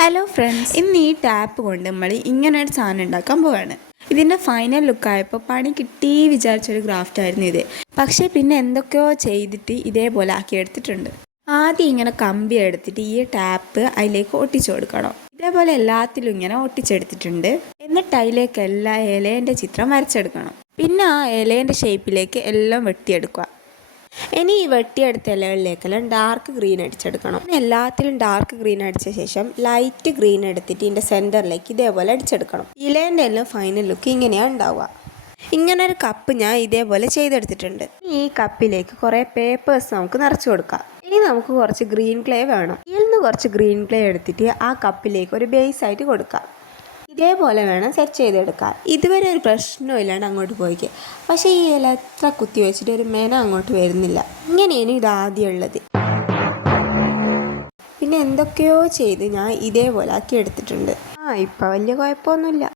Hello friends, ഇന്ന് ഈ tap കൊണ്ട് നമ്മൾ ഇങ്ങനെ ഒരു സാധനം ഉണ്ടാക്കാൻ പോവാണ്. ഇതിൻ്റെ ഫൈനൽ ലുക്കായപ്പോൾ പണി കിട്ടി വിചാരിച്ചൊരു ക്രാഫ്റ്റ് ആയിരുന്നു ഇത്. പക്ഷേ പിന്നെ എന്തൊക്കെയോ ചെയ്തിട്ട് ഇതേപോലെ ആക്കി എടുത്തിട്ടുണ്ട്. ആദ്യം ഇങ്ങനെ കമ്പി എടുത്തിട്ട് ഈ ടാപ്പ് അതിലേക്ക് ഒട്ടിച്ചു കൊടുക്കണം. ഇതേപോലെ എല്ലാത്തിലും ഇങ്ങനെ ഒട്ടിച്ചെടുത്തിട്ടുണ്ട്. എന്നിട്ട് അതിലേക്ക് എല്ലാ ഇലേൻ്റെ ചിത്രം വരച്ചെടുക്കണം. പിന്നെ ആ ഇലേൻ്റെ ഷേപ്പിലേക്ക് എല്ലാം വെട്ടിയെടുക്കുക. ഇനി ഈ വെട്ടിയെടുത്ത ഇലകളിലേക്കെല്ലാം ഡാർക്ക് ഗ്രീൻ അടിച്ചെടുക്കണം. എല്ലാത്തിലും ഡാർക്ക് ഗ്രീൻ അടിച്ച ശേഷം ലൈറ്റ് ഗ്രീൻ എടുത്തിട്ട് ഇതിൻ്റെ സെൻറ്ററിലേക്ക് ഇതേപോലെ അടിച്ചെടുക്കണം. ഇലേൻ്റെ എല്ലാം ഫൈനൽ ലുക്ക് ഇങ്ങനെയാണ് ഉണ്ടാവുക. ഇങ്ങനെ ഒരു കപ്പ് ഞാൻ ഇതേപോലെ ചെയ്തെടുത്തിട്ടുണ്ട്. ഈ കപ്പിലേക്ക് കുറേ പേപ്പേഴ്സ് നമുക്ക് നിറച്ചു കൊടുക്കാം. ഇനി നമുക്ക് കുറച്ച് ഗ്രീൻ ക്ലേ വേണം. ഇതിൽ നിന്ന് കുറച്ച് ഗ്രീൻ ക്ലേ എടുത്തിട്ട് ആ കപ്പിലേക്ക് ഒരു ബേസ് ആയിട്ട് കൊടുക്കാം. ഇതേപോലെ വേണം സെറ്റ് ചെയ്തെടുക്കാൻ. ഇതുവരെ ഒരു പ്രശ്നവും ഇല്ലാണ്ട് അങ്ങോട്ട് പോയിക്ക്. പക്ഷേ ഈ ഇല എത്ര കുത്തി വെച്ചിട്ട് ഒരു മെന അങ്ങോട്ട് വരുന്നില്ല. ഇങ്ങനെയാണ് ഇതാദ്യം ഉള്ളത്. പിന്നെ എന്തൊക്കെയോ ചെയ്ത് ഞാൻ ഇതേപോലെ ആക്കി എടുത്തിട്ടുണ്ട്. ഇപ്പം വലിയ കുഴപ്പമൊന്നുമില്ല.